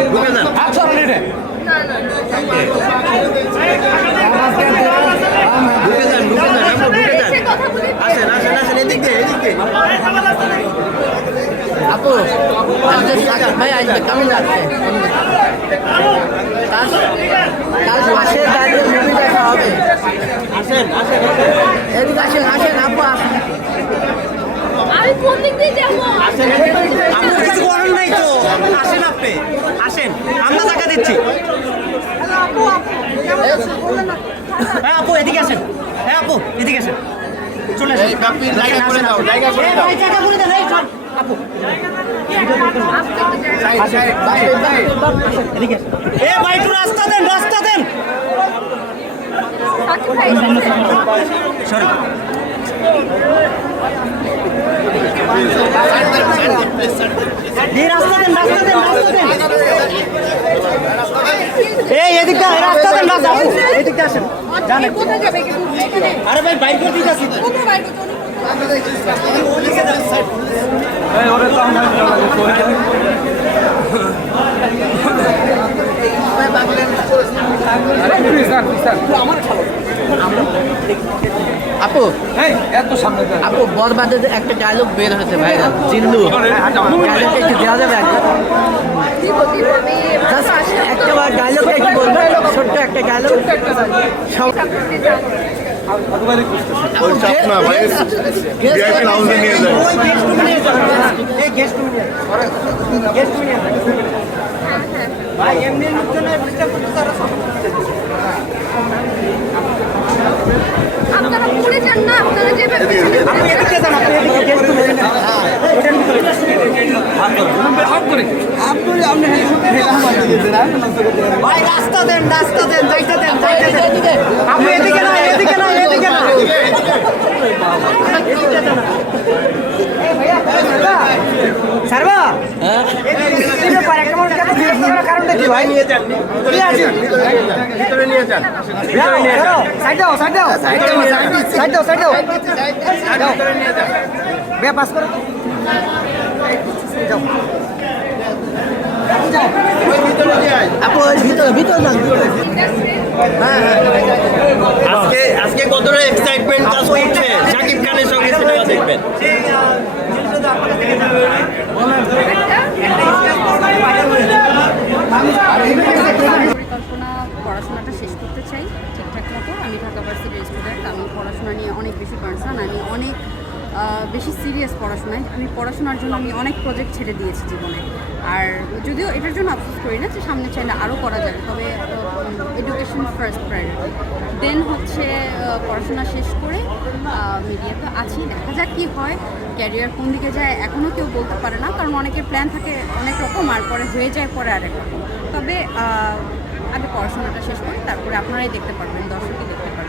ঢুকে যান আপু ভাই আসবে কেমন লাগছে কাল পাশে দাঁড়িয়ে মুভি দেখা হবে আসেন আসেন এদিকে আসেন আসেন আপু আসেন আমি কোন দিক দিয়ে যাব আপু কিছু করেন নাই তো আপনি আসেন আমরা টাকা দিচ্ছি। হ্যাঁ আপু এদিকে আসেন। হ্যাঁ আপু এদিকে আসেন। চলে আসেন। আপু। এ ভাই একটু রাস্তা দেন রাস্তা দেন। সরি। এই রাস্তা দেন রাস্তা দেন রাস্তা দেন। এই এদিকটা রাস্তা দেন রাস্তা এদিকটা আসেন। জানেন কোথায় যাবে আরে ভাই বাইক করে দিতেছি। কোথায় বাইর করতে উনি আপু এত সামনে আপু বরবাদে যে একটা ডায়লগ বের হয়েছে ভাইরাল জিন্দু ডায়লগটা একটু দেওয়া যাবে একবার? একটা বার ডায়লগটা একটু বলবেন ছোট্ট একটা ডায়লগ ভাই। ভাই এমনি করতে তারা আপনারা পড়ে যান না আপনারা যেভাবে আপনি এদিকে যান আপনি এদিকে গেস্ট রুমে যান ওটার ভিতরে ভাই রাস্তা দেন রাস্তা দেন যাইতে দেন যাইতে দেন। আপনি এদিকে না এদিকে না এদিকে না। সারবা হ্যাঁ? করার কারণটা কি ভাই নিয়ে যান ভিতরে নিয়ে যান ভিতরে নিয়ে যান আজকে কতটা এক্সাইটমেন্ট কাজ করছে? শাকিব খানের সঙ্গে সিনেমা দেখবেন পরিকল্পনা পড়াশোনাটা শেষ করতে চাই ঠিকঠাক মতো আমি ঢাকা ভার্সিটির স্টুডেন্ট আমি পড়াশোনা নিয়ে অনেক বেশি কনসার্ন আমি অনেক বেশি সিরিয়াস পড়াশোনায়। আমি পড়াশোনার জন্য আমি অনেক প্রজেক্ট ছেড়ে দিয়েছি জীবনে। আর যদিও এটার জন্য আফসোস করি না যে সামনে চাইলে আরও করা যাবে তবে এডুকেশন ফার্স্ট প্রায়োরিটি দেন হচ্ছে পড়াশোনা শেষ করে মিডিয়া তো আছি। দেখা যাক কী হয় ক্যারিয়ার কোন দিকে যায় এখনও কেউ বলতে পারে না, কারণ অনেকের প্ল্যান থাকে অনেক রকম, আর পরে হয়ে যায় পরে আরেক রকম। তবে আমি পড়াশোনাটা শেষ করি, তারপরে আপনারাই দেখতে পারবেন, দর্শকই দেখতে পারবেন।